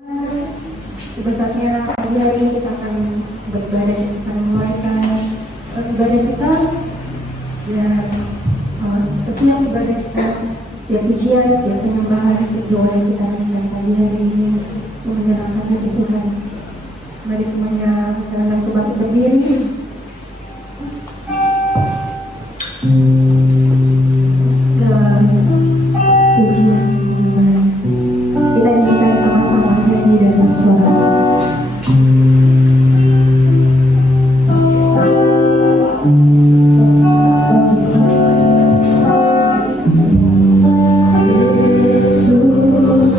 Besarnya pagi hari ini kita akan beribadah, kita akan memulaikan ibadah kita. Dan setiap ibadah kita, setiap pujian, setiap penyembahan, setiap doa yang kita lakukan pagi hari ini untuk menyenangkan hati Tuhan. Mari semuanya kita akan kembali berdiri. Dan pujian kita nyanyikan sama-sama, nyanyi dan bersuara. Yesus,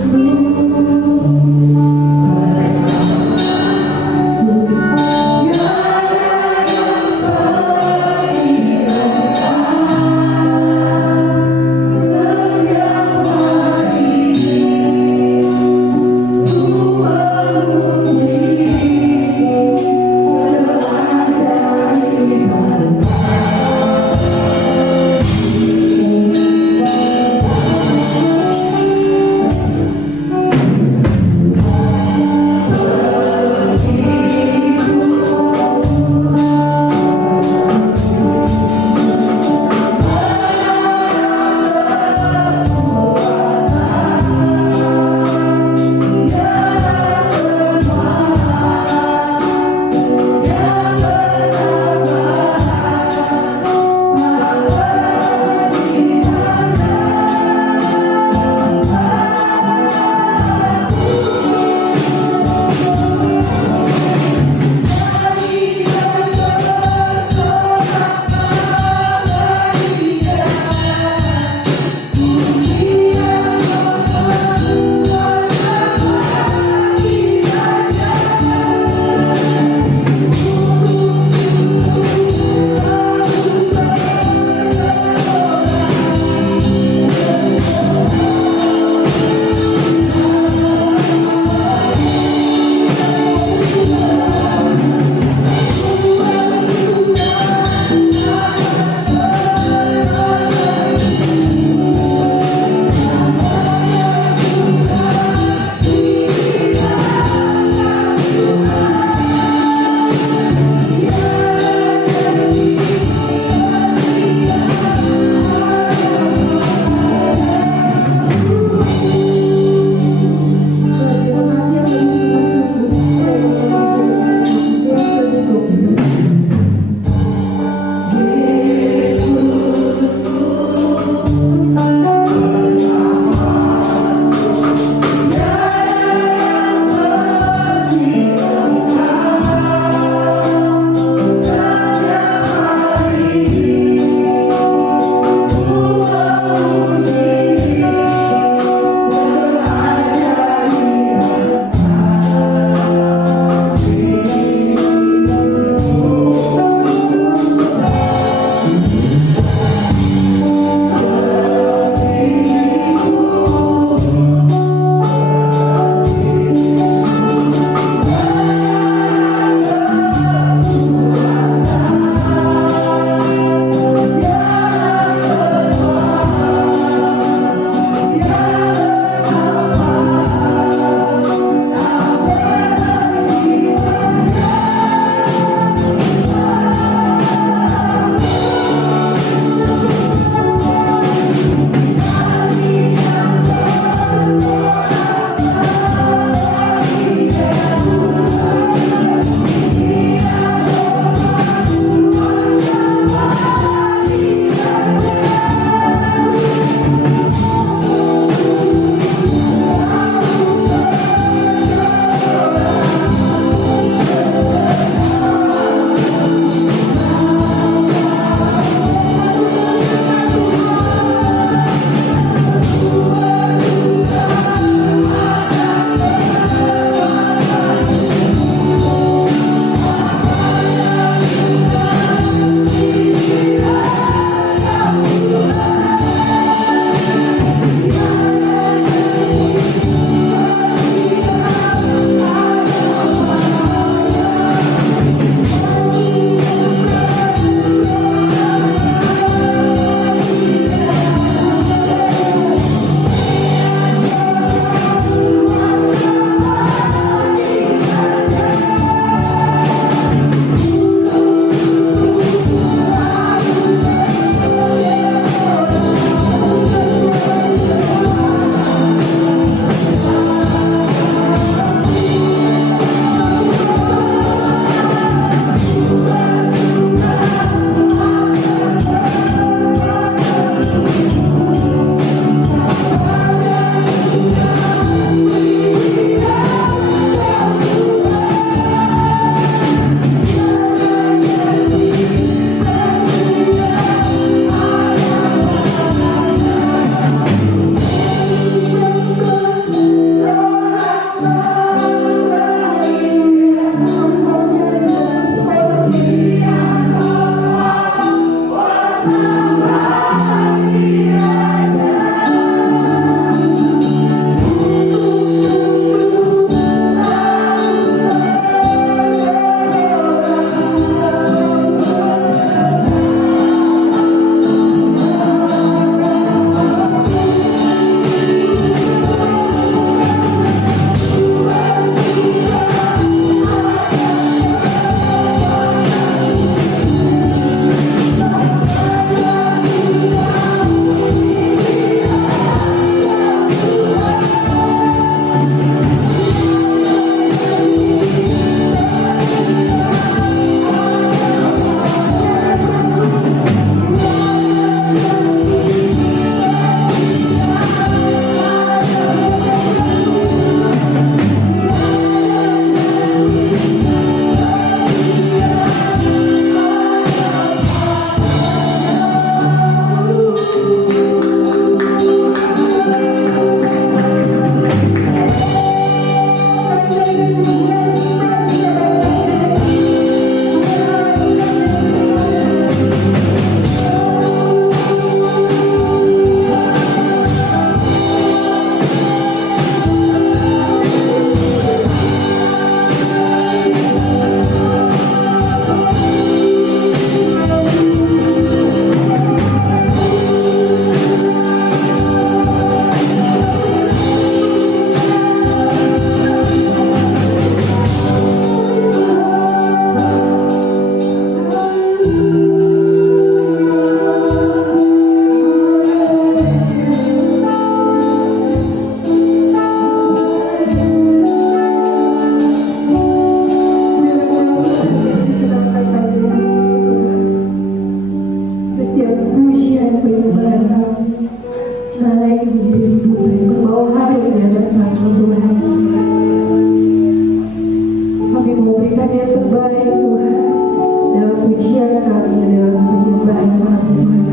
kami adalah penyembahan kami Tuhan.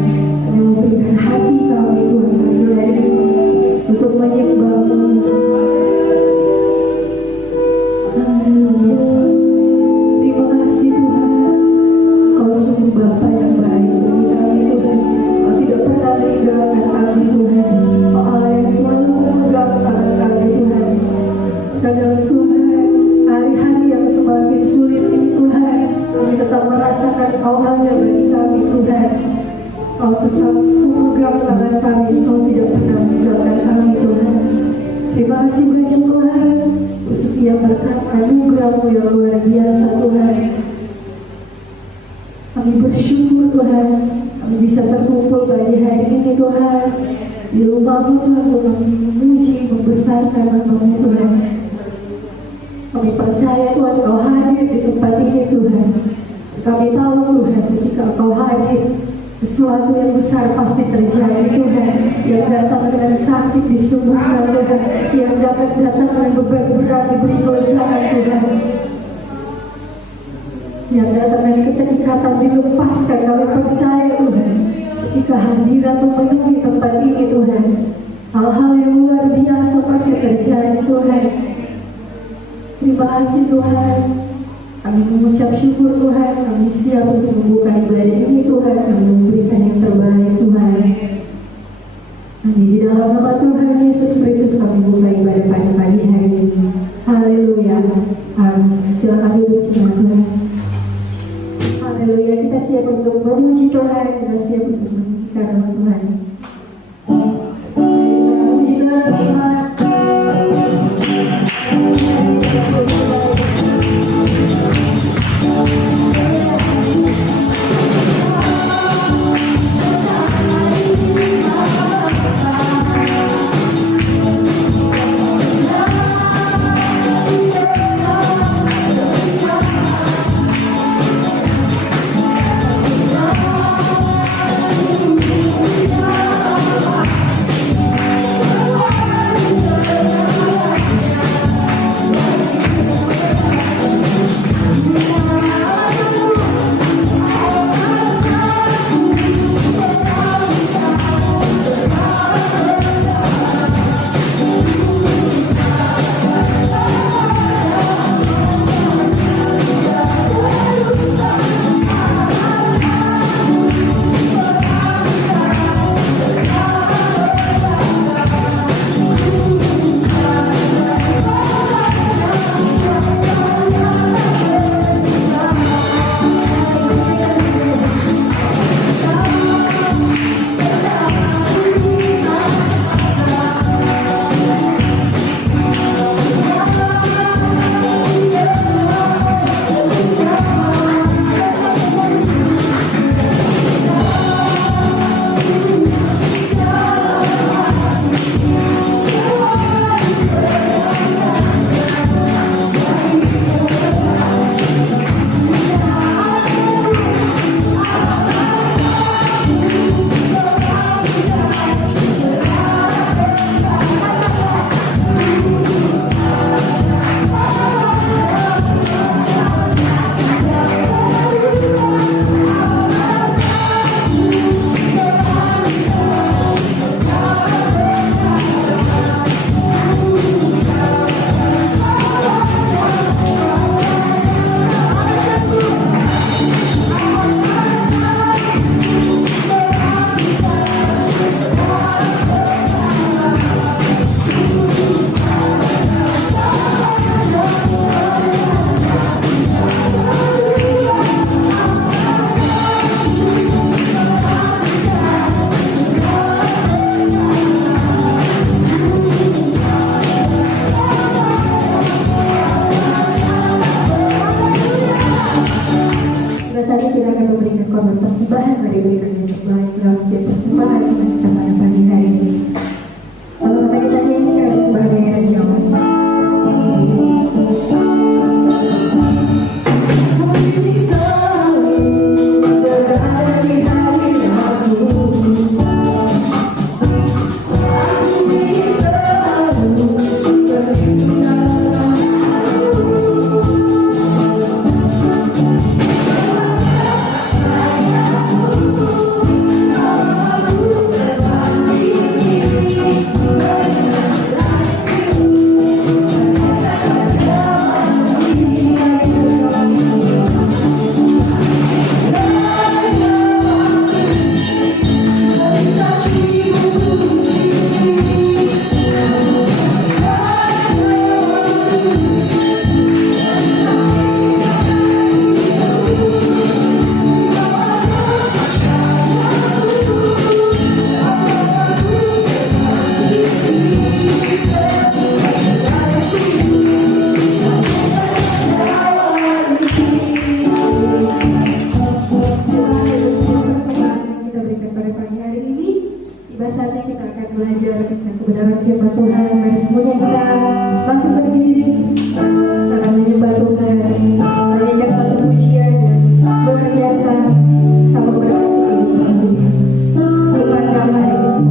Kami memberikan hati kami Tuhan pagi hari ini untuk menyembah-Mu. Haleluya. Terima kasih Tuhan. Kau sungguh Bapa yang baik bagi kami Tuhan. Kau tidak pernah meninggalkan kami Tuhan. Kau Allah yang selalu memegang tangan kami Tuhan. Kadang Tuhan, hari-hari yang semakin sulit ini Tuhan, kami tetap merasakan Kau ada bagi kami Tuhan. Kau tetap memegang tangan kami. Kau tidak pernah meninggalkan kami Tuhan. Terima kasih banyak Tuhan untuk setiap berkat anugerah-Mu yang luar biasa Tuhan. Kami bersyukur Tuhan, kami bisa terkumpul pagi hari ini Tuhan di rumah-Mu Tuhan untuk kami memuji, membesarkan nama-Mu Tuhan. Kami percaya Tuhan Kau hadir di tempat ini Tuhan. Kami tahu Tuhan jika Kau hadir, sesuatu yang besar pasti terjadi Tuhan. Yang datang dengan sakit disembuhkan Tuhan. Yang datang dengan beban berat diberi kelegaan Tuhan. Yang datang dengan keterikatan dilepaskan. Kami percaya Tuhan, ketika hadirat memenuhi tempat ini Tuhan, hal-hal yang luar biasa pasti terjadi Tuhan. Terima kasih Tuhan. Kami mengucap syukur Tuhan. Kami siap untuk membuka ibadah ini Tuhan. Kami memberikan yang terbaik Tuhan. Amin. Di dalam nama Tuhan Yesus Kristus kami buka ibadah pada pagi hari ini. Haleluya. Amin. Silakan duduk Tuhan. Haleluya. Kita siap untuk memuji Tuhan. Kita siap untuk meninggikan nama Tuhan. Kita memuji Tuhan bersama. persembahan mari berikan yang terbaik dalam setiap persembahan kita pada pagi hari ini. Sama-sama kita nyanyikan kebahagiaan Jawa. belajar tentang kebenaran firman Tuhan. Mari semuanya kita bangkit berdiri, kita menyembah Tuhan, menyanyikan satu pujian yang luar biasa sama berarti kehidupan kita. Bukan nama Yesus.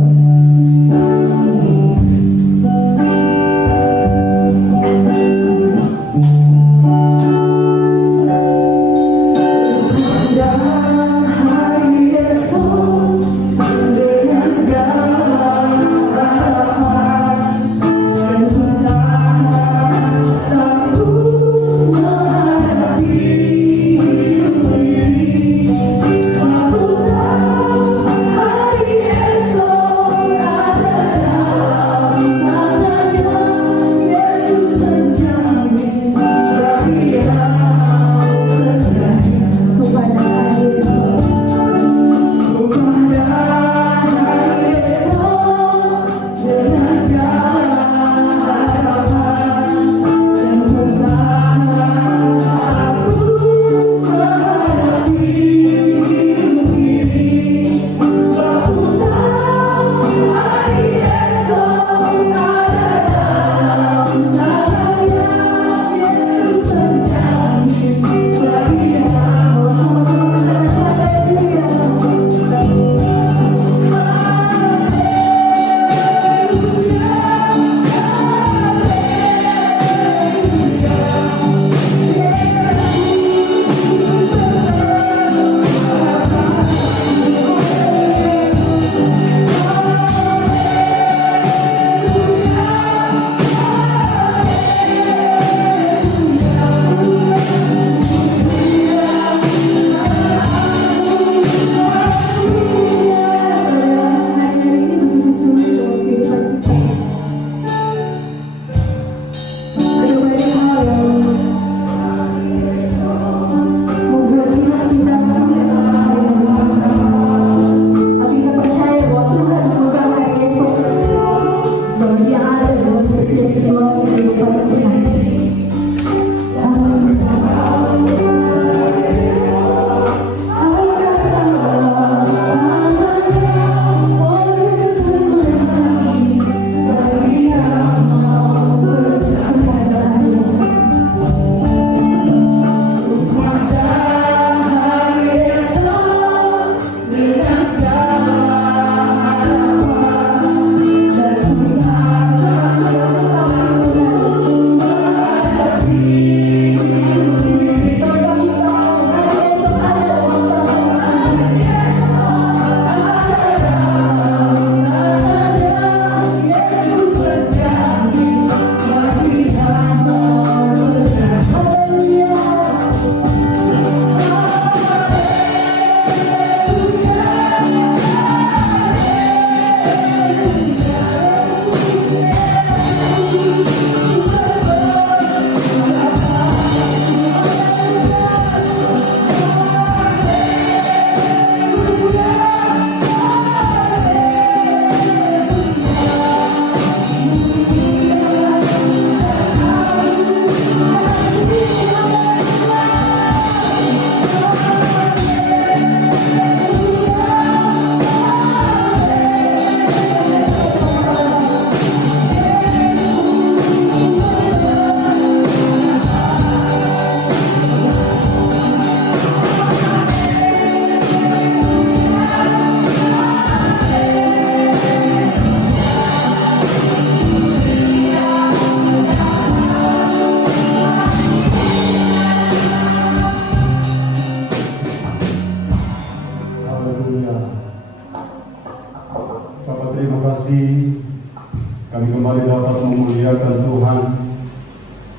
Kami kembali dapat memuliakan Tuhan,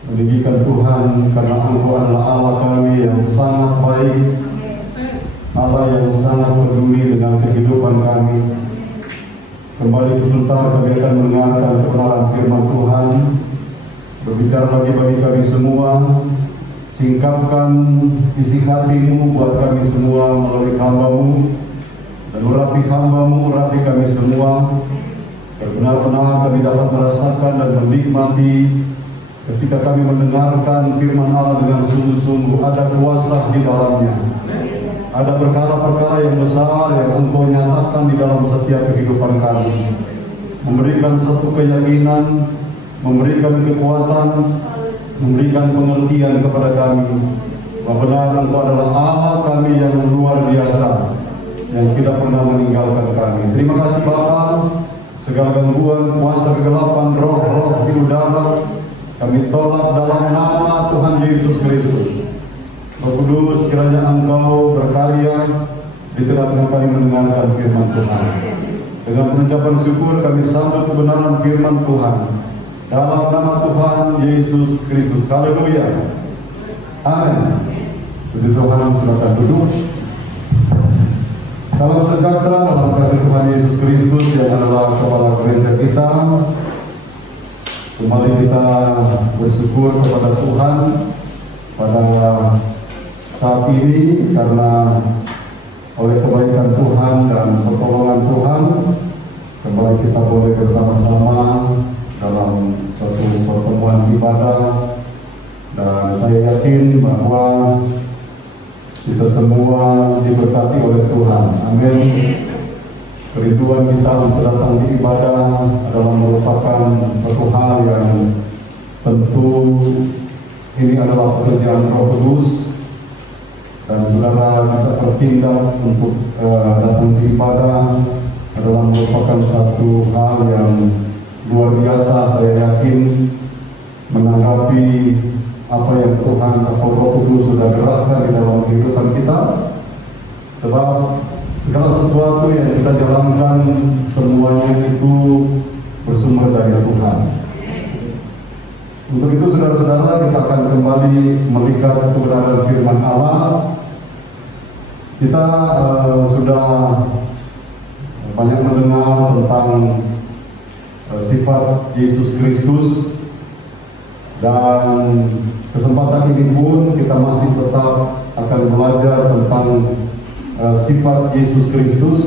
meninggikan Tuhan, karena Engkau adalah Allah kami yang sangat baik, Allah yang sangat peduli dengan kehidupan kami. Kembali sebentar kami akan mendengarkan kebenaran firman Tuhan. Berbicara lagi bagi kami semua, singkapkan isi hatimu buat kami semua melalui hamba-Mu, dan urapi hamba-Mu, urapi kami semua. Benar-benar kami dapat merasakan dan menikmati ketika kami mendengarkan firman Allah dengan sungguh-sungguh ada kuasa di dalamnya. Ada perkara-perkara yang besar yang Engkau nyatakan di dalam setiap kehidupan kami. memberikan satu keyakinan, memberikan kekuatan, memberikan pengertian kepada kami bahwa benar Engkau adalah Allah kami yang luar biasa, yang tidak pernah meninggalkan kami. Terima kasih Bapa. Segala gangguan, kuasa kegelapan, roh-roh di udara kami tolak dalam nama Tuhan Yesus Kristus. Roh Kudus, kiranya Engkau berkarya di tengah-tengah kami mendengarkan firman Tuhan. Dengan pengucapan syukur kami sambut kebenaran firman Tuhan dalam nama Tuhan Yesus Kristus. Haleluya. Amin. Puji Tuhan, silakan duduk. Salam sejahtera dalam kasih Tuhan Yesus Kristus yang adalah kepala gereja kita. Kembali kita bersyukur kepada Tuhan pada saat ini karena oleh kebaikan Tuhan dan pertolongan Tuhan kembali kita boleh bersama-sama dalam suatu pertemuan ibadah, dan saya yakin bahwa kita semua diberkati oleh Tuhan. Amin. Kerinduan kita untuk datang di ibadah adalah merupakan suatu hal yang tentu ini adalah pekerjaan Roh Kudus, dan saudara bisa bertindak untuk datang di ibadah adalah merupakan satu hal yang luar biasa. Saya yakin menanggapi apa yang Tuhan atau Roh Kudus sudah gerakkan di dalam kehidupan kita, sebab segala sesuatu yang kita jalankan semuanya itu bersumber dari Tuhan. Untuk itu saudara-saudara, kita akan kembali melihat kebenaran firman Allah. Kita sudah banyak mendengar tentang sifat Yesus Kristus, dan kesempatan ini pun kita masih tetap akan belajar tentang sifat Yesus Kristus,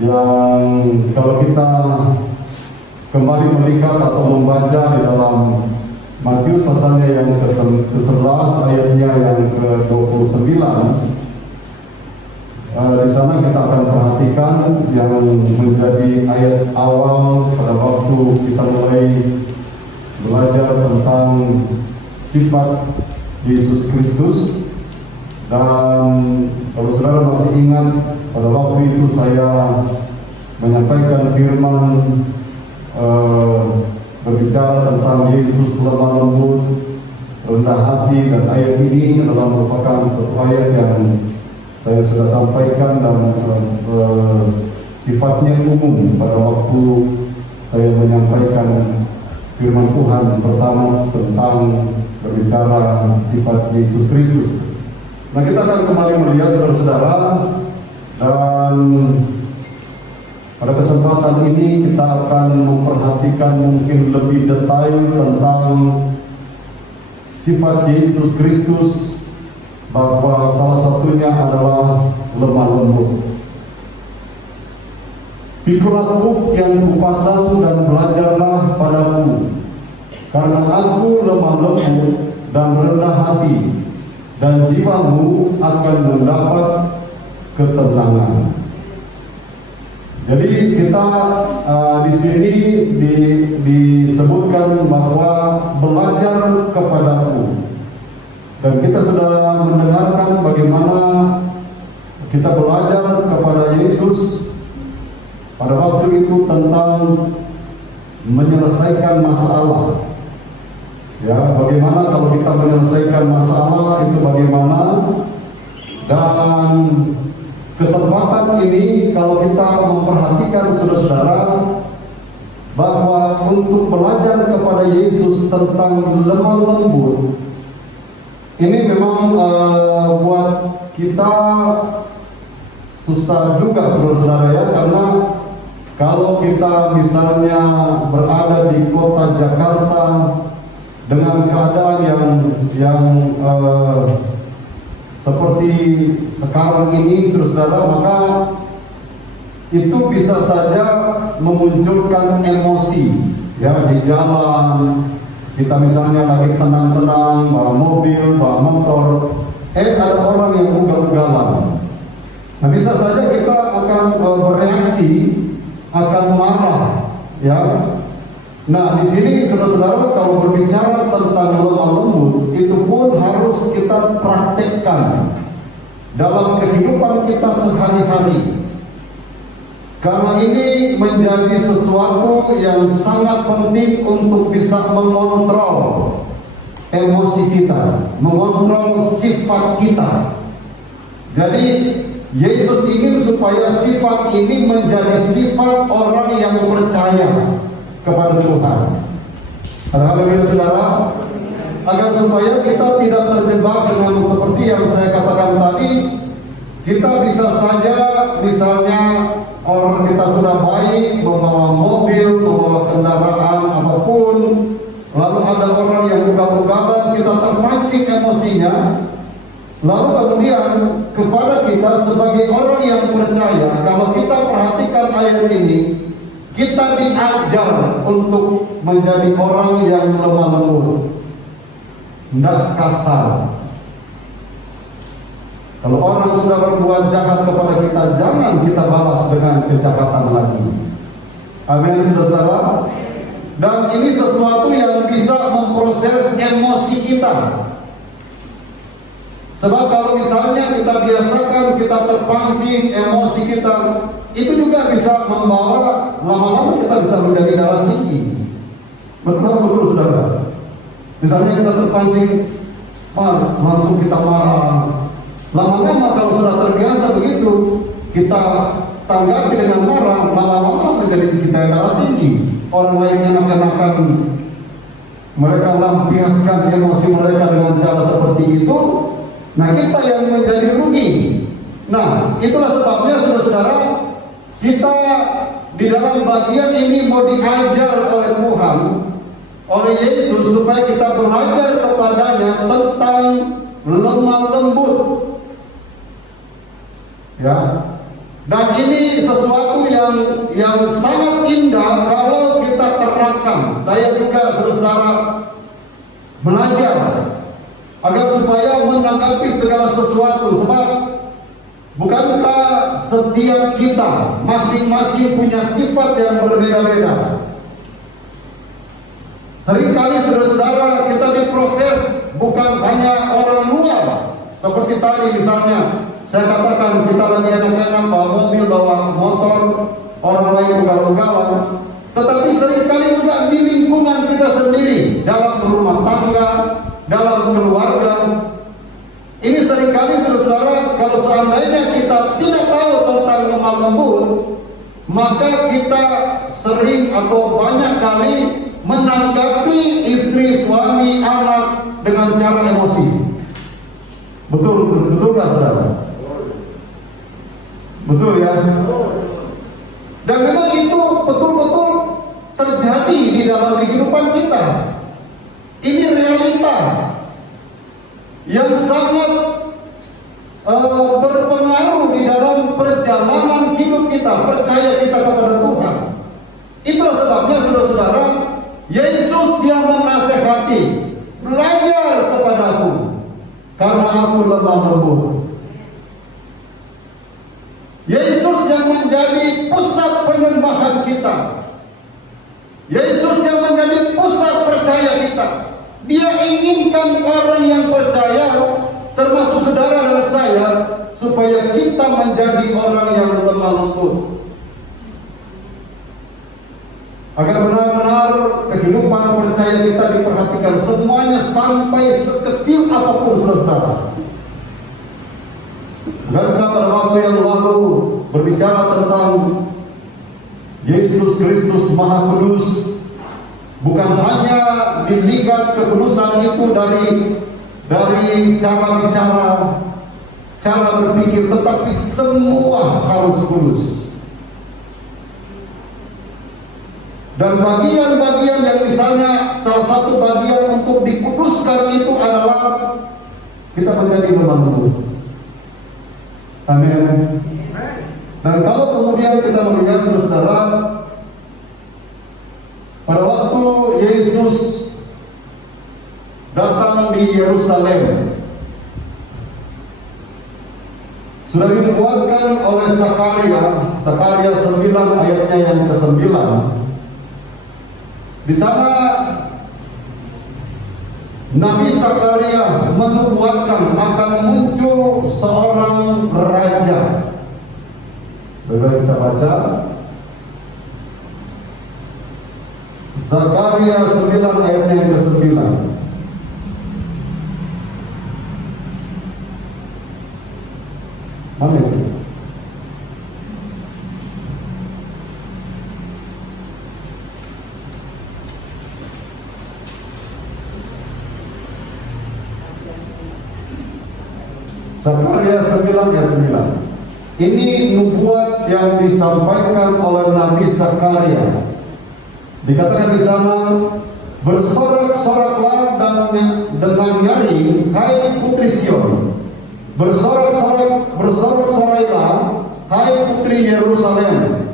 yang kalau kita kembali melihat atau membaca di dalam Matius pasalnya yang ke-11 ayatnya yang ke-29, di sana kita akan perhatikan yang menjadi ayat awal pada waktu kita mulai belajar tentang sifat Yesus Kristus. Dan kalau saudara masih ingat, pada waktu itu saya menyampaikan firman berbicara tentang Yesus lemah lembut, rendah hati, dan ayat ini adalah merupakan satu ayat yang saya sudah sampaikan dan sifatnya umum pada waktu saya menyampaikan firman Tuhan pertama tentang berbicara sifat Yesus Kristus. Nah, kita akan kembali melihat saudara-saudara, dan pada kesempatan ini kita akan memperhatikan mungkin lebih detail tentang sifat Yesus Kristus, bahwa salah satunya adalah lemah lembut. Pikulatku yang kupasang dan belajarlah padaku, karena aku lemah lembut dan rendah hati, dan jiwamu akan mendapat ketenangan. Jadi kita di sini disebutkan bahwa belajar kepadaku, dan kita sudah mendengarkan bagaimana kita belajar kepada Yesus pada waktu itu tentang menyelesaikan masalah. Ya, bagaimana kalau kita menyelesaikan masalah itu bagaimana, dan kesempatan ini kalau kita memperhatikan saudara-saudara, bahwa untuk belajar kepada Yesus tentang lemah lembut ini memang buat kita susah juga saudara-saudara ya, karena kalau kita misalnya berada di kota Jakarta dengan keadaan yang seperti sekarang ini saudara, maka itu bisa saja memunculkan emosi ya di jalan. Kita misalnya lagi tenang-tenang bawa mobil, bawa motor, ada orang yang ugal-ugalan. Nah, bisa saja kita akan bereaksi, akan marah, Ya. Nah, di sini saudara-saudara kalau berbicara tentang lemah lembut, itu pun harus kita praktekkan dalam kehidupan kita sehari-hari. Karena ini menjadi sesuatu yang sangat penting untuk bisa mengontrol emosi kita, mengontrol sifat kita. Jadi Yesus ingin supaya sifat ini menjadi sifat orang yang percaya kepada Tuhan. Haleluya saudara. Agar supaya kita tidak terjebak dengan seperti yang saya katakan tadi, kita bisa saja misalnya orang kita sudah baik, membawa mobil, membawa kendaraan apapun, lalu ada orang yang ugal-ugalan, kita terpancing emosinya, lalu kemudian kepada kita sebagai orang yang percaya, kalau kita perhatikan ayat ini, kita diajar untuk menjadi orang yang lemah lembut, tidak kasar. Kalau orang sudah berbuat jahat kepada kita, jangan kita balas dengan kejahatan lagi. Amin, saudara. Dan ini sesuatu yang bisa memproses emosi kita. Sebab kalau misalnya kita biasakan, kita terpancing emosi kita, itu juga bisa membawa lama-lama kita bisa menjadi darah tinggi. Betul, saudara. Misalnya kita terpancing, langsung kita marah. Lama-lama kalau sudah terbiasa begitu, kita tanggapi dengan marah, lama-lama menjadi kita darah tinggi. Orang lainnya akan mereka lampiaskan emosi mereka dengan cara seperti itu. Nah, kita yang menjadi rugi. Nah, itulah sebabnya saudara-saudara, kita di dalam bagian ini mau diajar oleh Tuhan, oleh Yesus, supaya kita belajar kepadanya tentang lemah lembut. Ya, dan ini sesuatu yang sangat indah kalau kita terapkan. Saya juga saudara belajar agar supaya menanggapi segala sesuatu, sebab bukankah setiap kita masing-masing punya sifat yang berbeda-beda. Seringkali saudara-saudara kita diproses bukan hanya orang luar, seperti tadi misalnya saya katakan kita lagi enak-enak bawa mobil, bawa motor, orang lain ugal-ugalan. Tetapi seringkali juga di lingkungan kita sendiri, dalam rumah tangga, dalam keluarga. Ini seringkali saudara, kalau seandainya kita tidak tahu tentang lemah lembut, maka kita sering atau banyak kali menanggapi istri, suami, anak dengan cara emosi. Betul nggak saudara? Betul ya. Dan memang itu betul-betul terjadi di dalam kehidupan kita. Ini realita yang sangat berpengaruh di dalam perjalanan hidup kita, percaya kita kepada Tuhan. Itulah sebabnya saudara-saudara, Yesus dia menasehati, belajar kepadaku, karena aku lemah lembut. Yesus yang menjadi pusat penyembahan kita, Yesus yang menjadi pusat percaya kita. Dia inginkan orang yang percaya, termasuk saudara dan saya, supaya kita menjadi orang yang lemah lembut, agar benar-benar kehidupan percaya kita diperhatikan semuanya sampai sekecil apapun saudara. Dan pada waktu yang lalu berbicara tentang Yesus Kristus Maha Kudus, bukan hanya dilihat kekudusan itu dari cara bicara, cara berpikir, tetapi semua harus kudus. Dan bagian-bagian yang misalnya salah satu bagian untuk dikuduskan itu adalah kita menjadi lemah lembut. Amin. Dan kalau kemudian kita melihat saudara, pada waktu Yesus datang di Yerusalem, sudah dinubuatkan oleh Sakaria 9 ayatnya yang ke-9, Di sana Nabi Zakaria menubuatkan akan muncul seorang raja. Boleh kita baca Zakaria 9 ayat yang ke-9. Mana itu? Zakaria 9 ayat 9. Ini nubuat yang disampaikan oleh Nabi Zakaria. Dikatakan di sana, bersorak-soraklah dengan nyaring, hai putri Sion. Bersorak-sorailah, hai putri Yerusalem.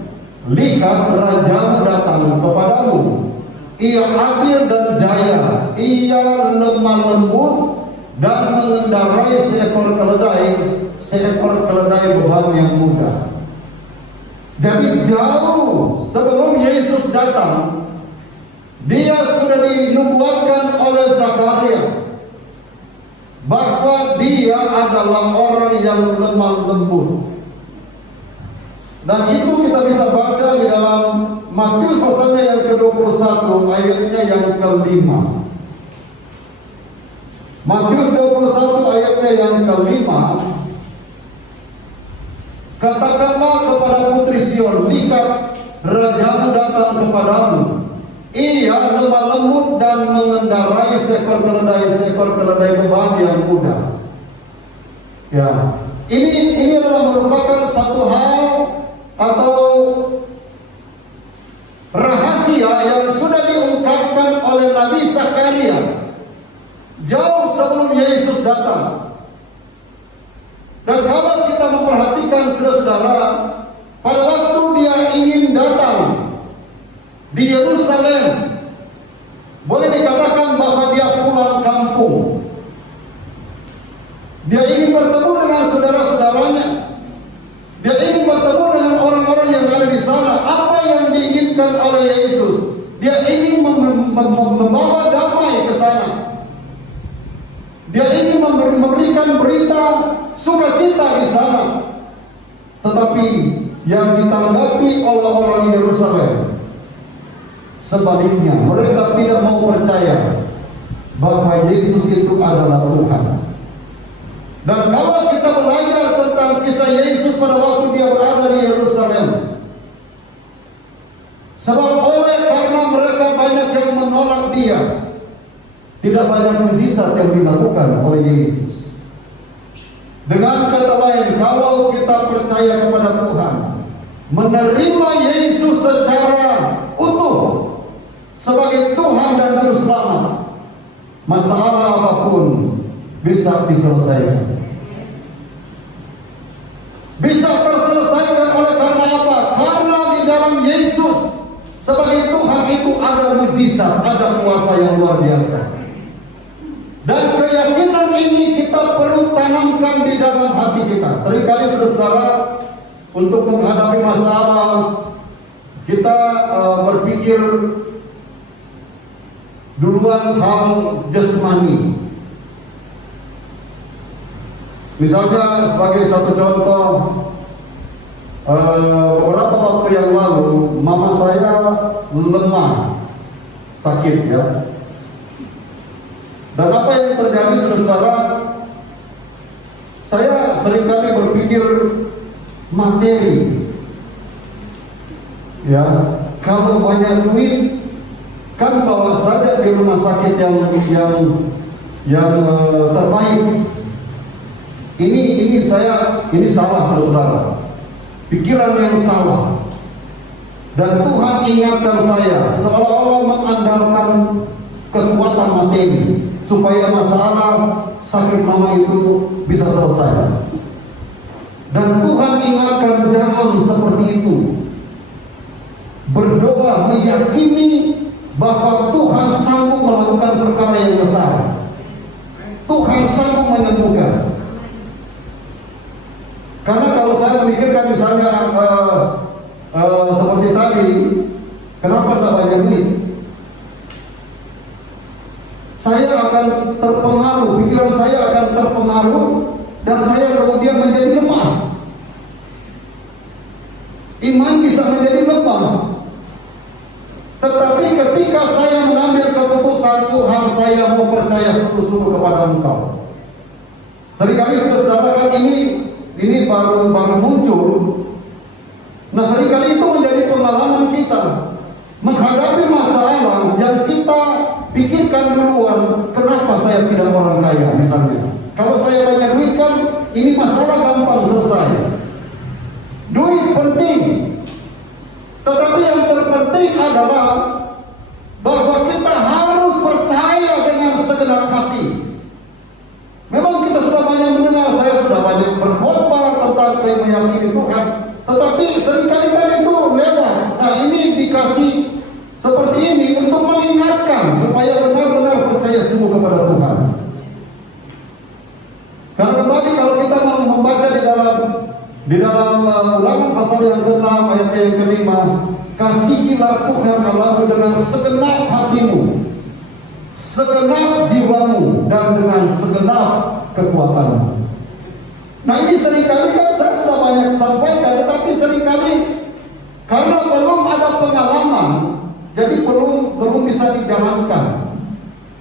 Lihat rajamu datang kepadamu. Ia adil dan jaya, ia lemah lembut dan mengendarai seekor keledai beban yang muda. Jadi jauh sebelum Yesus datang, dia sudah dinubuatkan oleh Zakaria bahwa dia adalah orang yang lemah lembut. Dan itu kita bisa baca di dalam Matius pasalnya yang ke-21 ayatnya yang ke-5. Matius 21 ayatnya yang ke-5. Katakanlah kepada putri Sion, lihat rajamu datang kepadamu. Ia lemah lembut dan mengendarai seekor keledai beban yang muda. Ya, ini adalah merupakan satu hal atau rahasia yang sudah diungkapkan oleh Nabi Zakaria jauh sebelum Yesus datang. Dan kalau kita memperhatikan saudara, pada waktu dia ingin datang di Yerusalem, boleh dikatakan bahwa dia pulang kampung. Dia ingin bertemu dengan saudara-saudaranya. Dia ingin bertemu dengan orang-orang yang ada di sana. Apa yang diinginkan oleh Yesus? Dia ingin membawa damai ke sana. Dia ingin memberikan berita sukacita di sana. Tetapi yang ditanggapi oleh orang Yerusalem sebaliknya, mereka tidak mau percaya bahwa Yesus itu adalah Tuhan. Dan kalau kita belajar tentang kisah Yesus pada waktu dia berada di Yerusalem, sebab karena mereka banyak yang menolak dia, tidak banyak mujizat yang dilakukan oleh Yesus. Dengan kata lain, kalau kita percaya kepada Tuhan, menerima Yesus secara utuh sebagai Tuhan dan Juru Selamat, masalah apapun bisa diselesaikan. Bisa terselesaikan oleh karena apa? Karena di dalam Yesus sebagai Tuhan itu ada mujizat, ada kuasa yang luar biasa. Dan keyakinan ini kita perlu tanamkan di dalam hati kita. Seringkali saudara, untuk menghadapi masalah, kita berpikir duluan hal jasmani. Misalnya sebagai satu contoh, beberapa waktu yang lalu mama saya lemah, sakit ya. Dan apa yang terjadi saudara, saya seringkali berpikir materi. Ya, kalau banyak duit kan bawa saja di rumah sakit yang terbaik. Ini salah saudara. Pikiran yang salah. Dan Tuhan ingatkan saya seolah-olah mengandalkan kekuatan materi supaya masalah sakit mama itu bisa selesai. Dan Tuhan ingatkan jangan seperti itu. Berdoa meyakini bahwa Tuhan sanggup melakukan perkara yang besar. Tuhan sanggup menyembuhkan. Karena kalau saya memikirkan misalnya seperti tadi, kenapa tak banyak duit? saya akan terpengaruh, pikiran saya akan terpengaruh, dan saya kemudian menjadi lemah. Iman bisa menjadi lemah. Tetapi ketika saya mengambil keputusan, Tuhan, saya mau percaya sungguh-sungguh kepada Engkau. Seringkali saudara kan ini baru muncul. Nah, seringkali itu menjadi pengalaman kita menghadapi masalah yang kita pikirkan duluan. Kenapa saya tidak orang kaya misalnya? Kalau saya banyak duit kan ini masalah gampang selesai. Duit penting, tetapi yang terpenting adalah bahwa kita harus percaya dengan segenap hati. Memang kita sudah banyak mendengar, saya sudah banyak berkhotbah tentang saya meyakini Tuhan, tetapi seringkali itu lewat. Nah, ini dikasih seperti ini untuk mengingatkan supaya benar-benar percaya sungguh kepada Tuhan. Karena kembali kalau kita mau membaca di dalam Ulangan pasal yang ke-6 ayat yang ke-5, kasihilah Tuhan Allahmu dengan segenap hatimu, segenap jiwamu, dan dengan segenap kekuatanmu. Nah, ini seringkali kan saya sudah banyak sampaikan, tetapi seringkali karena belum ada pengalaman, jadi belum bisa dijalankan.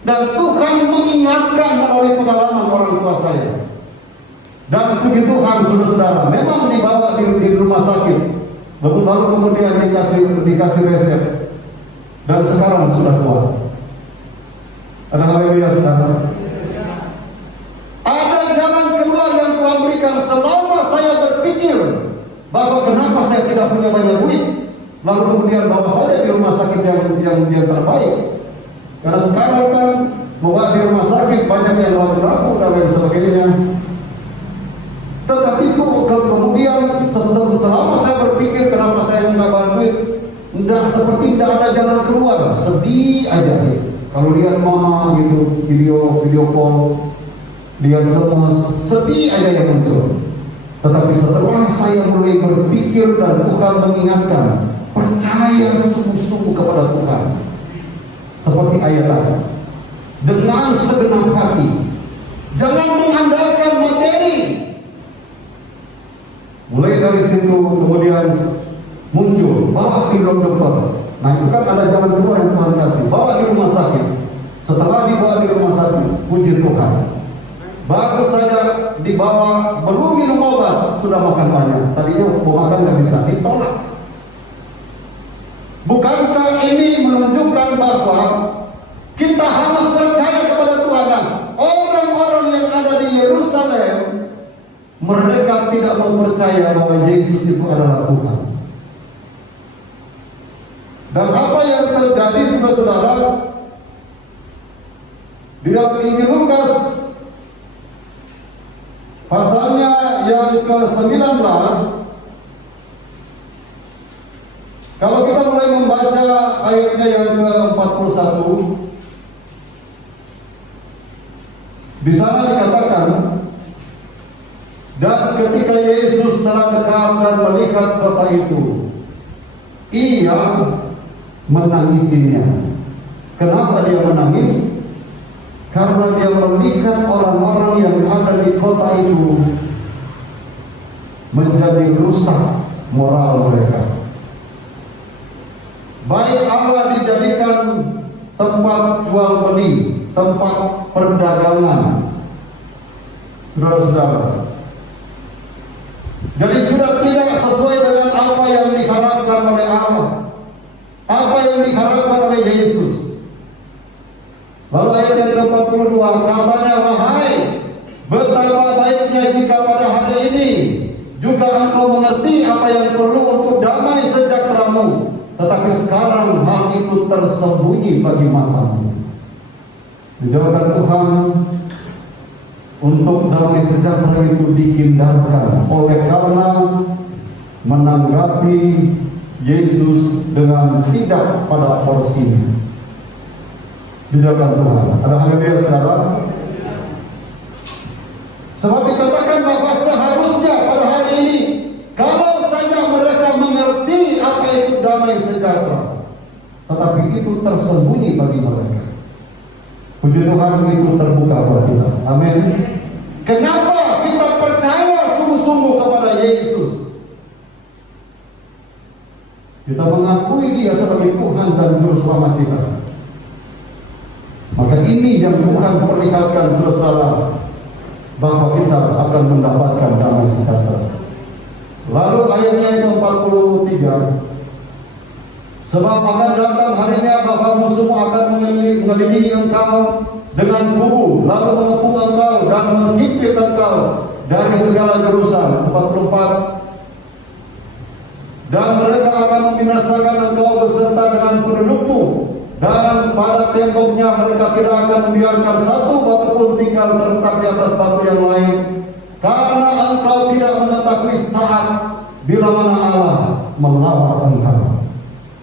Dan Tuhan mengingatkan melalui pengalaman orang tua saya. Dan puji Tuhan, saudara-saudara, memang dibawa di rumah sakit, baru kemudian dikasih resep, dan sekarang sudah kuat. Ada haleluya, saudara. Ada jalan keluar yang Tuhan berikan selama saya berpikir bahwa kenapa saya tidak punya banyak duit, lalu kemudian bawa saya di rumah sakit yang terbaik. Karena sekarang kan bawa di rumah sakit banyak yang ragu-ragu dan lain sebagainya. Tetapi itu kemudian selama saya berpikir kenapa saya nggak bawa duit, seperti tidak ada jalan keluar, sedih aja. Kalau lihat mama gitu, video call, dia lemas, sedih aja yang muncul. Tetapi setelah saya mulai berpikir dan Tuhan mengingatkan, percaya sungguh-sungguh kepada Tuhan. Seperti ayat tadi, dengan segenap hati, jangan mengandalkan materi. Mulai dari situ kemudian muncul, bawa di dokter. Nah, itu kan ada jalan keluar yang Tuhan kasih. Bawa di rumah sakit. Setelah dibawa di rumah sakit, puji Tuhan, bagus saja dibawa, belum minum obat, sudah makan banyak. Tadinya mau makan nggak bisa, ditolak. Bukankah ini menunjukkan bahwa kita harus percaya kepada Tuhan? Orang-orang yang ada di Yerusalem, mereka tidak mempercaya bahwa Yesus itu adalah Tuhan. Dan apa yang terjadi, saudara, di dalam Injil Lukas pasalnya yang ke-19, kalau kita mulai membaca ayatnya yang ke-41, di sana dikatakan, dan ketika Yesus telah dekat dan melihat kota itu, ia menangisinya. Kenapa dia menangis? Karena dia melihat orang-orang yang ada di kota itu menjadi rusak moral mereka. Baik Allah dijadikan tempat jual beli, tempat perdagangan. Saudara-saudara, jadi sudah tidak sesuai dengan apa yang diharapkan oleh Allah, apa yang diharapkan oleh Yesus. Lalu ayat yang ke-42, katanya, wahai, betapa baiknya jika pada hari ini juga engkau mengerti apa yang perlu untuk damai sejahteramu. Tetapi sekarang hal itu tersembunyi bagi matamu. Dijawabkan Tuhan, untuk damai sejahtera itu dihindarkan oleh karena menanggapi Yesus dengan tidak pada porsinya. Dijawabkan Tuhan. Ada haleluya, saudara. Sebab dikatakan bahwa seharusnya pada hari ini, kalau saja mereka mengerti apa itu damai sejahtera, tetapi itu tersembunyi bagi mereka. Puji Tuhan itu terbuka buat kita. Amin. Kenapa kita percaya sungguh-sungguh kepada Yesus? Kita mengakui Dia sebagai Tuhan dan Juru Selamat kita. Maka ini yang Tuhan perlihatkan, saudara, bahwa kita akan mendapatkan damai sejahtera. Lalu ayatnya yang 43, sebab akan datang harinya bapamu semua akan mengelilingi engkau dengan kubu, lalu mengepung engkau dan menghimpit engkau dari segala jurusan. 44, dan mereka akan membinasakan engkau beserta dengan pendudukmu, dan pada temboknya mereka tidak akan membiarkan satu batu pun tinggal terletak di atas batu yang lain, karena engkau tidak mengetahui saat bila mana Allah melawat engkau.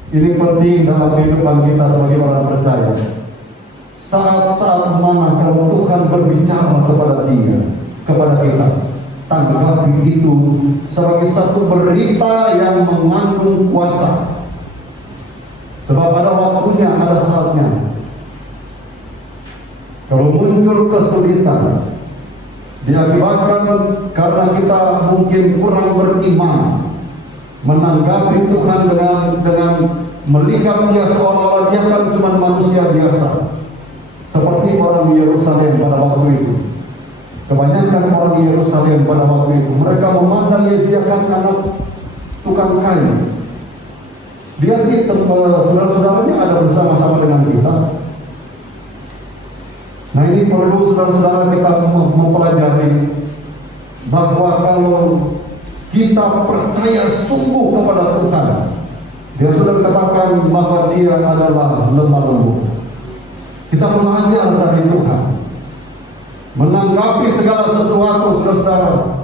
Ini penting dalam kehidupan kita sebagai orang percaya. Saat-saat mana kalau Tuhan berbicara kepada kita, tanggapi itu sebagai satu berita yang mengandung kuasa. Sebab pada waktunya, ada saatnya. Kalau muncul kesulitan, diakibatkan karena kita mungkin kurang beriman, menanggapi Tuhan dengan melihat Dia seolah-olah Dia kan cuma manusia biasa, seperti orang Yerusalem pada waktu itu. Kebanyakan orang Yerusalem pada waktu itu, mereka memandang Yesus Dia kan anak tukang kayu. Dia saudara-saudaranya ada bersama-sama dengan kita. Nah, ini perlu saudara-saudara kita mempelajari bahwa kalau kita percaya sungguh kepada Tuhan, Dia sudah katakan bahwa Dia adalah lemah lembut. Kita belajar dari Tuhan menanggapi segala sesuatu, saudara.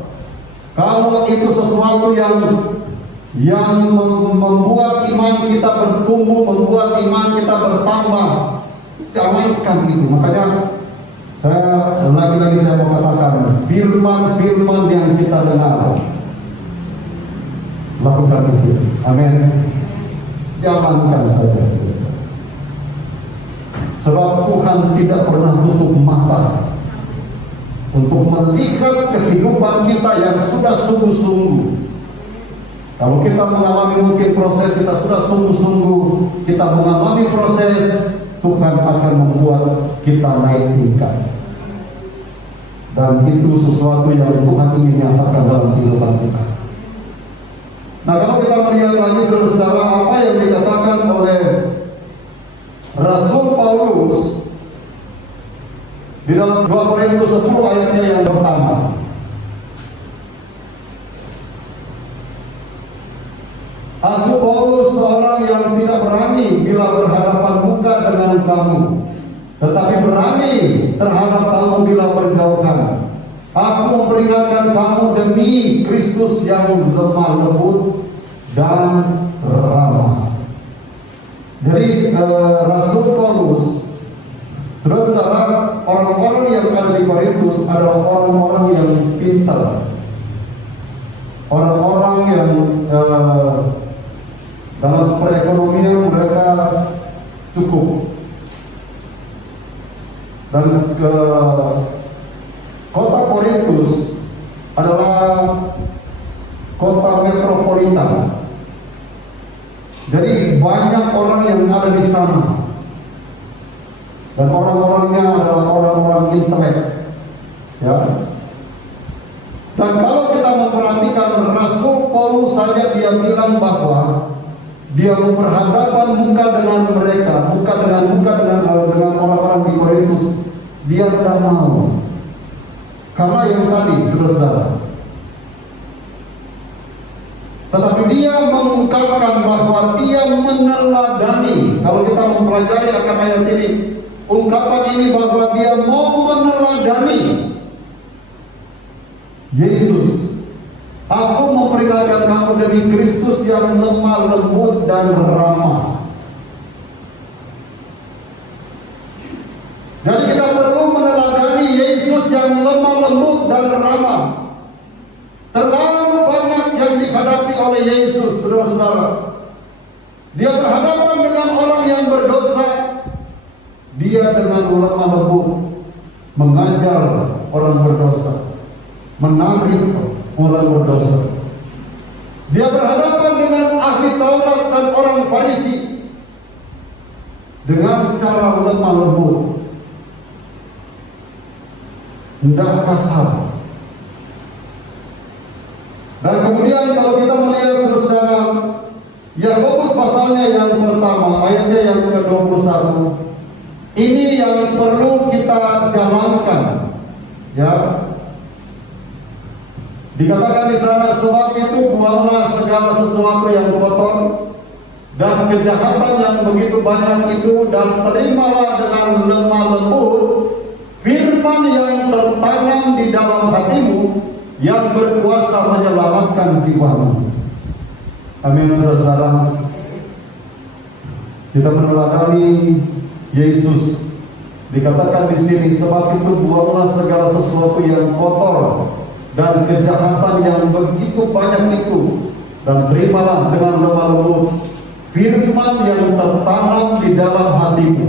Kalau itu sesuatu yang membuat iman kita bertumbuh, membuat iman kita bertambah, jalankan itu. Makanya saya lagi-lagi mau katakan, firman-firman yang kita dengar, lakukan itu. Amin. Jalankan saja. Sebab Tuhan tidak pernah tutup mata untuk melihat kehidupan kita yang sudah sungguh-sungguh. Kalau kita mengalami mungkin proses, kita sudah sungguh-sungguh, kita mengalami proses, Tuhan akan membuat kita naik tingkat. Dan itu sesuatu yang Tuhan ingin nyatakan dalam kehidupan kita. Nah, kalau kita melihat lagi saudara, apa yang dikatakan oleh Rasul Paulus di dalam 2 Korintus 10 ayatnya yang pertama. Aku Paulus, seorang yang tidak berani bila berhadapan muka dengan kamu, tetapi berani terhadap kamu bila berjauhan. Aku memperingatkan kamu demi Kristus yang lemah lembut dan ramah. Jadi Rasul Paulus, saudara, orang-orang yang ada di Korintus adalah orang-orang yang pintar, orang-orang yang dalam perekonomian mereka cukup, dan kota Korintus adalah kota metropolitan. Jadi banyak orang yang ada di sana, dan orang-orangnya adalah orang-orang intelek, ya. Dan kalau kita memperhatikan Rasul Paulus saja, dia bilang bahwa dia berhadapan muka dengan mereka, muka dengan orang-orang di Korintus, dia tidak mau. Karena yang tadi, saudara. Tetapi dia mengungkapkan bahwa dia meneladani. Kalau kita mempelajari akan ayat ini, ungkapan ini bahwa dia mau meneladani Yesus. Aku memperingatkan kamu demi Kristus yang lemah lembut dan ramah. Jadi kita perlu meneladani Yesus yang lemah lembut dan ramah. Terlalu banyak yang dihadapi oleh Yesus, saudara-saudara. Dia berhadapan dengan orang yang berdosa. Dia dengan lemah lembut mengajar orang berdosa, menarik orang berdosa. Dia berhadapan dengan ahli Taurat dan orang Farisi dengan cara lemah lembut, tidak kasar. Dan kemudian kalau kita melihat saudara, Yakobus pasalnya yang pertama, ayatnya yang ke-21, ini yang perlu kita jalankan, ya. Dikatakan di sana, sebab itu buanglah segala sesuatu yang kotor dan kejahatan yang begitu banyak itu, dan terimalah dengan lemah lembut firman yang tertanam di dalam hatimu, yang berkuasa menyelamatkan jiwamu. Amin, saudara-saudara. Kita meneladani Yesus. Dikatakan di sini, sebab itu buanglah segala sesuatu yang kotor dan kejahatan yang begitu banyak itu, dan terimalah dengan lemah lembut firman yang tertanam di dalam hatimu.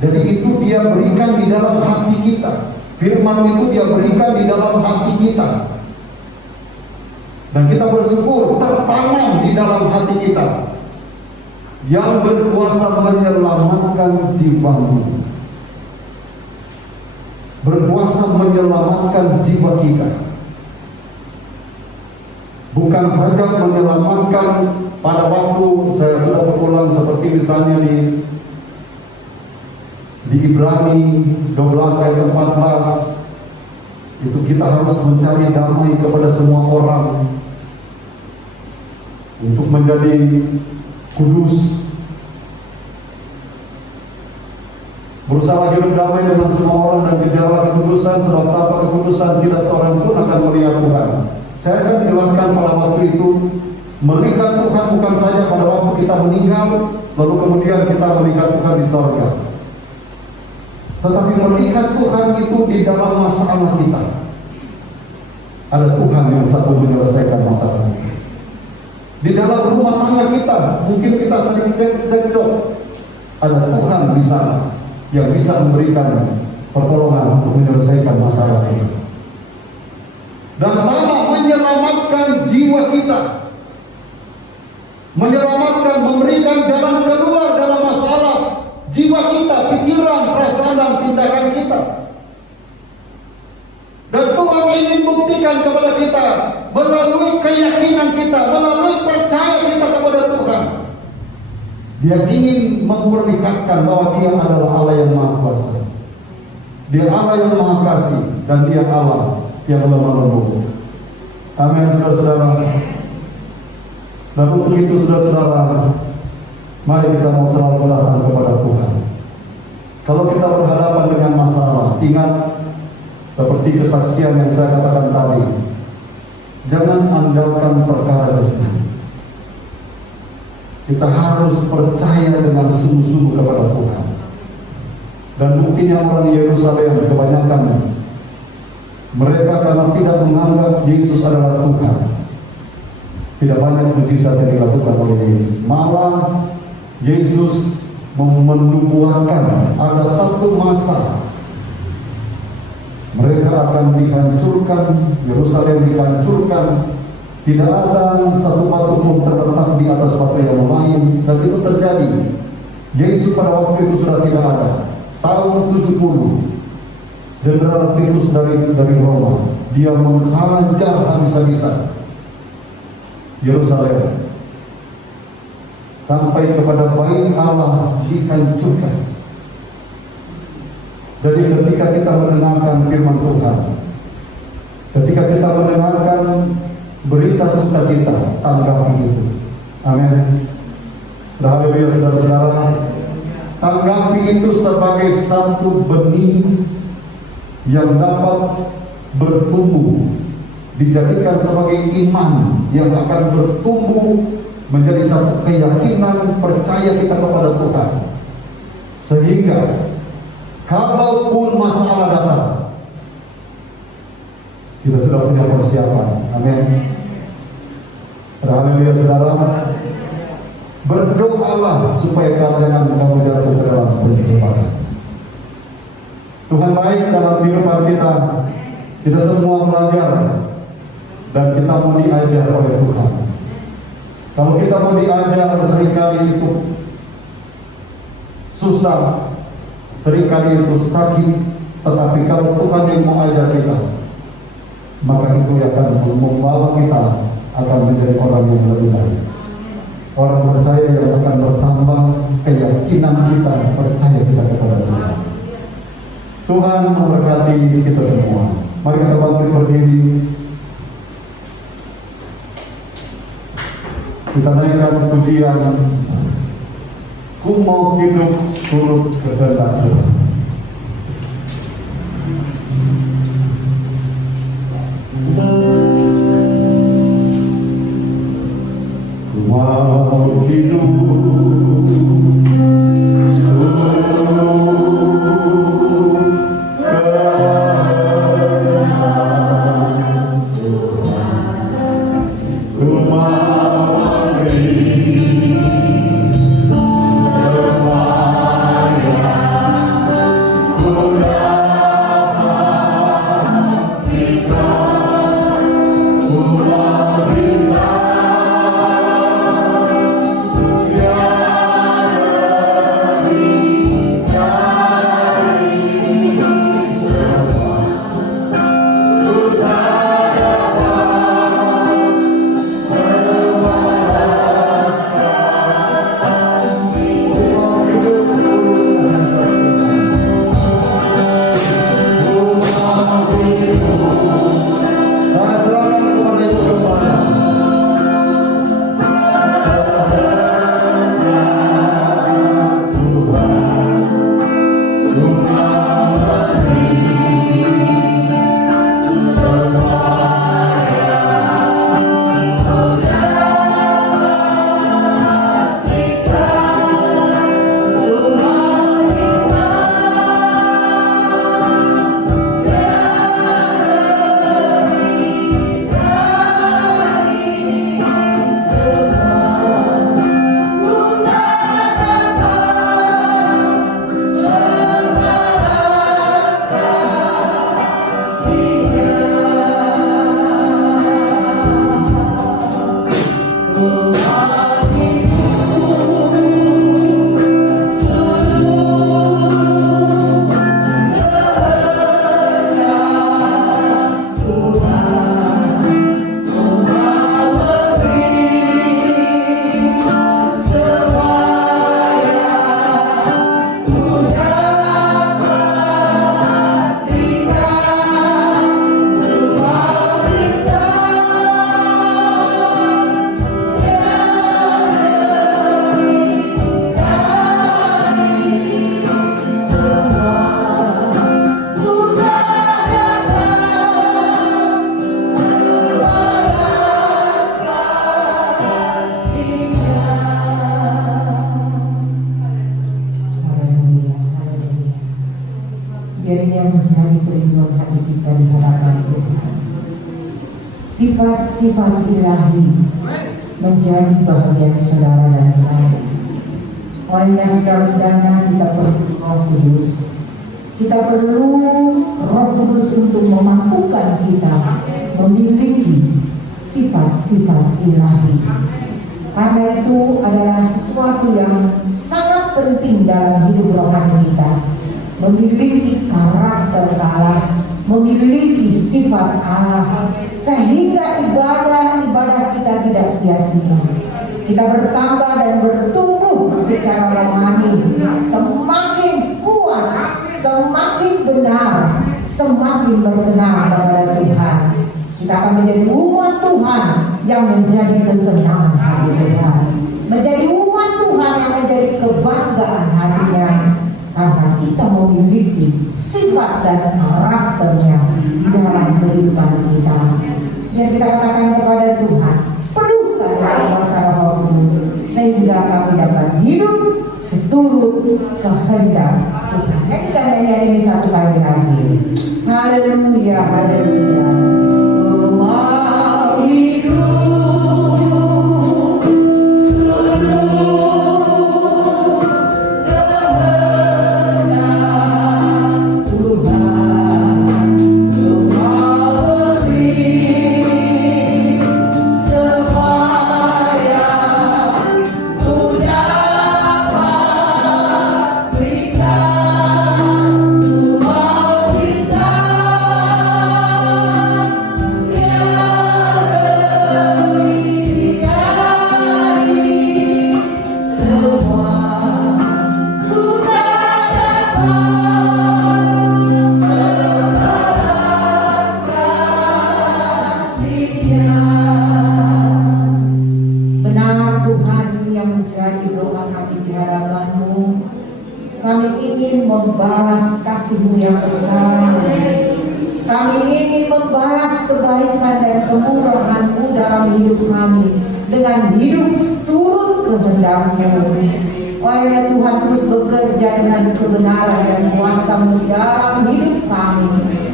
Jadi itu dia berikan di dalam hati kita. Firman itu dia berikan di dalam hati kita, dan kita bersyukur tertanam di dalam hati kita, yang berkuasa menyelamatkan jiwamu, berkuasa menyelamatkan jiwa kita. Bukan saja menyelamatkan pada waktu saya sudah berulang, seperti misalnya di Ibrani 12 ayat 14, itu kita harus mencari damai kepada semua orang untuk menjadi kudus, berusaha hidup damai dengan semua orang dan kejarlah kekudusan, sebab tanpa kekudusan tidak seorang pun akan melihat Tuhan. Saya akan jelaskan pada waktu itu, melihat Tuhan bukan saja pada waktu kita meninggal lalu kemudian kita melihat Tuhan di sorga, tetapi melihat Tuhan itu di dalam masalah kita. Ada Tuhan yang satu menyelesaikan masalah kita. Di dalam rumah tangga kita, mungkin kita sering cekcok, ada Tuhan di sana yang bisa memberikan pertolongan untuk menyelesaikan masalah ini. Dan sama menyelamatkan jiwa kita, menyelamatkan, memberikan jalan keluar dalam masalah jiwa kita, pikiran, perasaan, dan tindakan kita. Dan Tuhan ingin buktikan kepada kita melalui keyakinan kita, melalui percaya kita kepada Tuhan. Dia ingin memperlihatkan bahwa Dia adalah Allah yang Maha Kuasa, Dia Allah yang Maha Kasih, dan Dia Allah yang lemah lembut. Amin, saudara-saudara. Dan untuk itu, saudara-saudara, mari kita mau selalu datang kepada Tuhan. Kalau kita berhadapan dengan masalah, ingat seperti kesaksian yang saya katakan tadi, jangan andalkan perkara jasmani. Kita harus percaya dengan sungguh-sungguh kepada Tuhan. Dan buktinya orang Yerusalem kebanyakan mereka karena tidak menganggap Yesus adalah Tuhan, tidak banyak mujizat yang dilakukan oleh Yesus. Malah Yesus menubuatkan ada satu masa mereka akan dihancurkan, Yerusalem dihancurkan, tidak ada satu batu pun terletak di atas batu yang lain. Dan itu terjadi. Yesus pada waktu itu sudah tidak ada. Tahun 70, Jenderal Titus dari Roma, dia menghajar habis-habisan Yerusalem sampai kepada bait Allah dihancurkan. Jadi ketika kita mendengarkan firman Tuhan, ketika kita mendengarkan berita sukacita, tanggapi itu. Amin. Haleluya, saudara-saudara. Tanggapi itu sebagai satu benih yang dapat bertumbuh, dijadikan sebagai iman yang akan bertumbuh menjadi satu keyakinan percaya kita kepada Tuhan, sehingga kalaupun masalah datang, kita sudah punya persiapan. Amin. Haleluya, saudara. Berdoalah supaya jangan kamu jatuh ke dalam pencobaan. Tuhan baik dalam kehidupan kita. Kita semua belajar dan kita mau diajar oleh Tuhan. Kalau kita mau diajar, seringkali itu susah, seringkali itu sakit. Tetapi kalau Tuhan yang mau ajar kita, maka itu akan membawa kita akan menjadi orang yang lebih baik. Orang percaya yang akan bertambah keyakinan kita, percaya kita kepada Tuhan. Tuhan memberkati kita semua. Mari kita bangkit berdiri. Kita naikkan pujian. Ku mau hidup turut kehendak Tuhan. Ku mau hidup Biarnya menjadi kerinduan hati kita di hadapan Tuhan. Sifat-sifat ilahi menjadi bahagian saudara dan saya. Oleh saudara-saudara, kita perlu Roh Kudus. Kita perlu Roh Kudus untuk memampukan kita memiliki sifat-sifat ilahi. Karena itu adalah sesuatu yang sangat penting dalam hidup rohani kita. Memiliki karakter Allah, memiliki sifat Allah, sehingga ibadah kita tidak sia-sia. Kita bertambah dan bertumbuh secara rohani, semakin kuat, semakin benar, semakin berkenan kepada Tuhan. Kita akan menjadi umat Tuhan yang menjadi kesenangan hati Tuhan, menjadi umat Tuhan yang menjadi kebanggaan hatinya. Karena kita memiliki sifat dan karakternya di dalam kehidupan kita. Dan kita katakan kepada Tuhan, penuhkan kuasa Roh Kudus sehingga kami dapat hidup seturut kehendak Tuhan. Kita nyanyi ini satu kali lagi. Haleluya, haleluya. Mau hidup seluruh menjadi doa kami di hadapan-Mu. Kami ingin membalas kasih-Mu yang besar. Kami ingin membalas kebaikan dan kemurahan-Mu dalam hidup kami dengan hidup turut kehendak-Mu. Oleh Tuhan terus bekerja dengan kebenaran dan kuasa-Mu dalam hidup kami.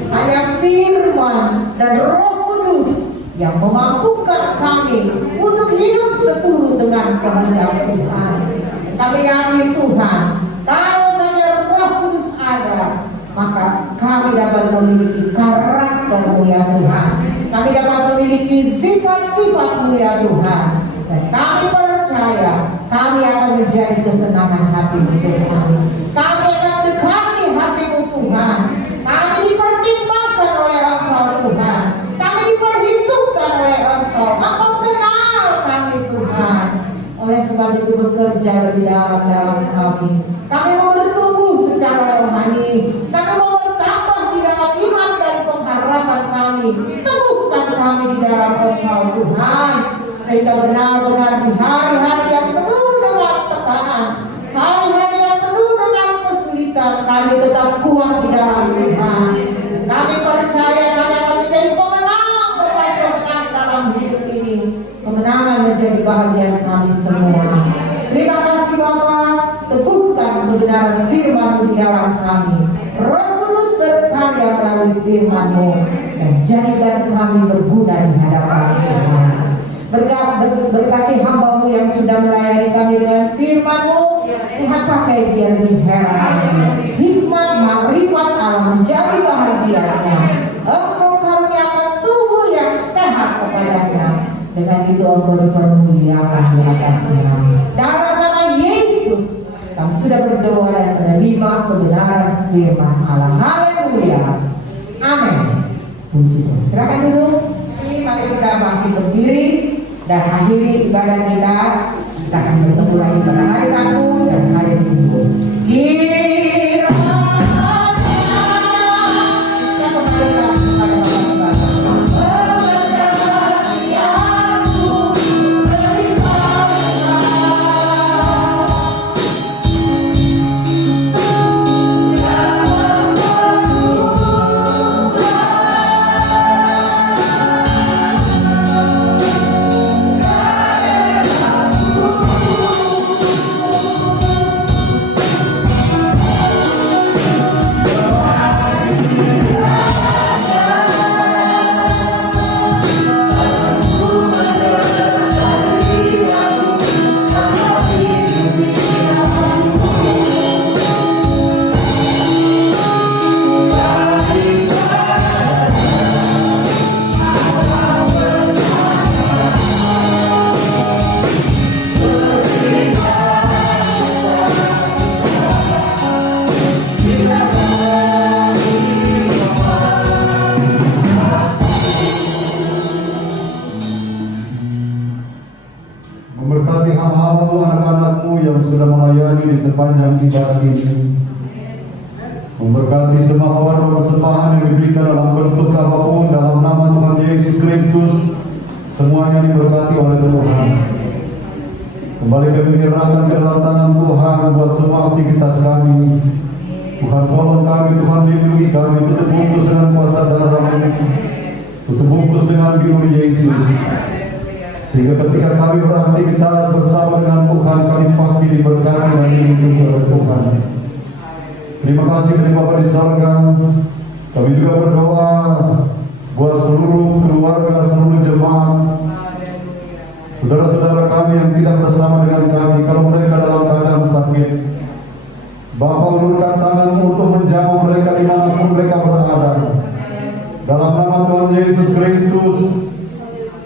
Hanya firman dan Roh Kudus yang memampukan kami untuk hidup seturut dengan kehendak Tuhan. Kami yakin Tuhan, kalau saja Roh Kudus ada, maka kami dapat memiliki karakter-Mu ya Tuhan. Kami dapat memiliki sifat-sifat-Mu ya Tuhan. Dan kami percaya kami akan menjadi kesenangan hati-Mu Tuhan. Kami akan dekati hati-Mu Tuhan. Kami dipertimbangkan oleh Engkau Tuhan. Kami diperhitungkan oleh Engkau. Engkau kenal kami Tuhan. Oleh sebab itu bekerja lebih dalam kami. Kami mau bertumbuh secara rohani. Kami mau bertambah di dalam iman dan pengharapan kami. Teguhkan kami di dalam Engkau Tuhan. Sehingga benar-benar di hari-hari yang penuh dengan tekanan, hari-hari yang penuh dengan kesulitan, kami tetap kuat di dalam Tuhan. Kami percaya kami akan menjadi pemenang, berbuat pemenang dalam hidup ini. Kemenangan menjadi bahagian kami semua. Terima kasih Bapa, teguhkan kebenaran firman-Mu di dalam kami. Roh Kudus berkarya melalui firman-Mu dan jadikan kami berguna di hadapan Tuhan. Berkati hamba-Mu yang sudah melayani kami dengan firman-Mu, Tuhan pakai dia lebih heran. Hikmat, marifat Allah menjadi bahagianya. Engkau karuniakan tubuh yang sehat kepadanya. Dengan itu Engkau dipermuliakan di atasnya. Dalam nama Yesus, kami sudah berdoa dan menerima kebenaran firman Allah. Haleluya. Amin. Puji Tuhan. Silakan dulu. Mari kita bangkit berdiri dan akhiri ibadah kita. Kita akan bertemu lagi pada hari Sabtu dan hari Minggu. Memberkati hamba-hamba-Mu, anak-anak-Mu yang sudah melayani di sepanjang ibadah ini. Memberkati semua korban persembahan yang diberikan dalam bentuk apapun dalam nama Tuhan Yesus Kristus. Semuanya diberkati oleh Tuhan. Kembali kami menyerahkan ke dalam tangan Tuhan buat semua aktivitas kami. Tuhan tolong kami, Tuhan lindungi kami, tutup bungkus dengan kuasa darah-Mu, tutup bungkus dengan biru Yesus. Sehingga ketika kami beraktivitas bersama dengan Tuhan, kami pasti diberkati dan dilindungi oleh Tuhan. Terima kasih dari Bapa di surga. Kami juga berdoa buat seluruh keluarga, seluruh jemaat, saudara-saudara kami yang tidak bersama dengan kami. Kalau mereka dalam keadaan sakit, Bapa ulurkan tangan-Mu untuk menjamah mereka dimanapun mereka berada. Dalam nama Tuhan Yesus Kristus,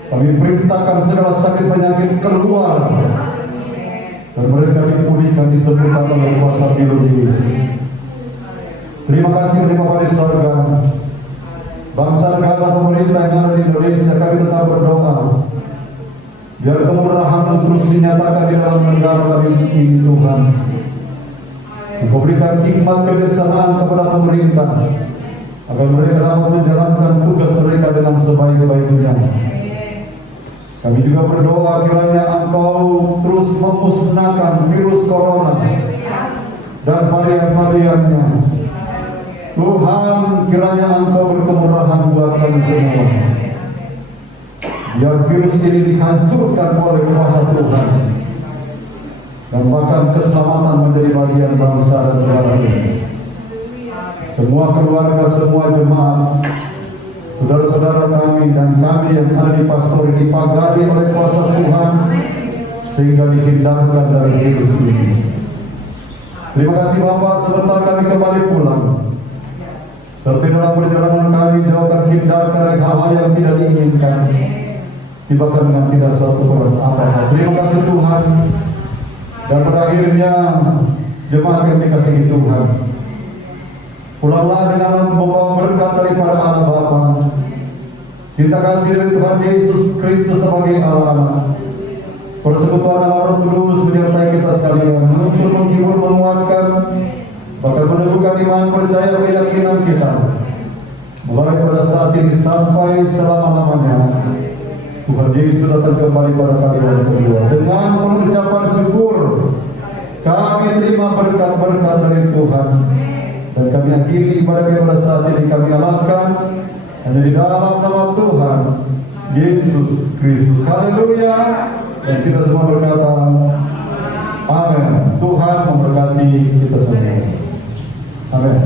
kami perintahkan segala sakit penyakit keluar dan mereka dipulihkan, disembuhkan oleh kuasa biru Yesus. Terima kasih dari Bapa di surga. Bangsa, negara, pemerintah yang ada di Indonesia, kami tetap berdoa biar kemurahan terus dinyatakan di dalam negara kami ini Tuhan. Engkau berikan hikmat kebijaksanaan kepada pemerintah agar mereka dapat menjalankan tugas mereka dengan sebaik-baiknya. Kami juga berdoa kiranya Engkau terus memusnahkan virus corona dan varian-variannya. Tuhan, kiranya Engkau berkemurahan buat kami semua. Biar virus ini dihancurkan oleh kuasa Tuhan, dan bahkan keselamatan menjadi bagian bangsa dan negara ini. Semua keluarga, semua jemaat, saudara-saudara kami dan kami yang ada di pastor dipagari oleh kuasa Tuhan sehingga dihindarkan dari virus ini. Terima kasih Bapak, sebentar kami kembali pulang. Seperti dalam perjalanan kami jauhkan, hindarkan dari hal-hal yang tidak diinginkan, bahkan dengan tidak suatu apa-apa. Terima kasih Tuhan. Dan terakhirnya jemaat yang dikasihi Tuhan, pulanglah dengan membawa berkat daripada Allah Bapa, cinta kasih dari Tuhan Yesus Kristus sebagai Allah, persekutuan Allah Roh Kudus menyertai kita sekalian, menuntun, menghibur, menguatkan, bahkan meneguhkan iman, percaya, keyakinan kita, mulai pada saat ini sampai selama-lamanya. Tuhan Yesus datang kembali pada kali yang kedua. Dengan pengucapan syukur, kami terima berkat-berkat dari Tuhan, dan kami akhiri ibadah pada saat ini. Kami alaskan hanya di dalam nama Tuhan Yesus Kristus. Haleluya. Dan kita semua berkata, amin. Tuhan memberkati kita semua. Amin.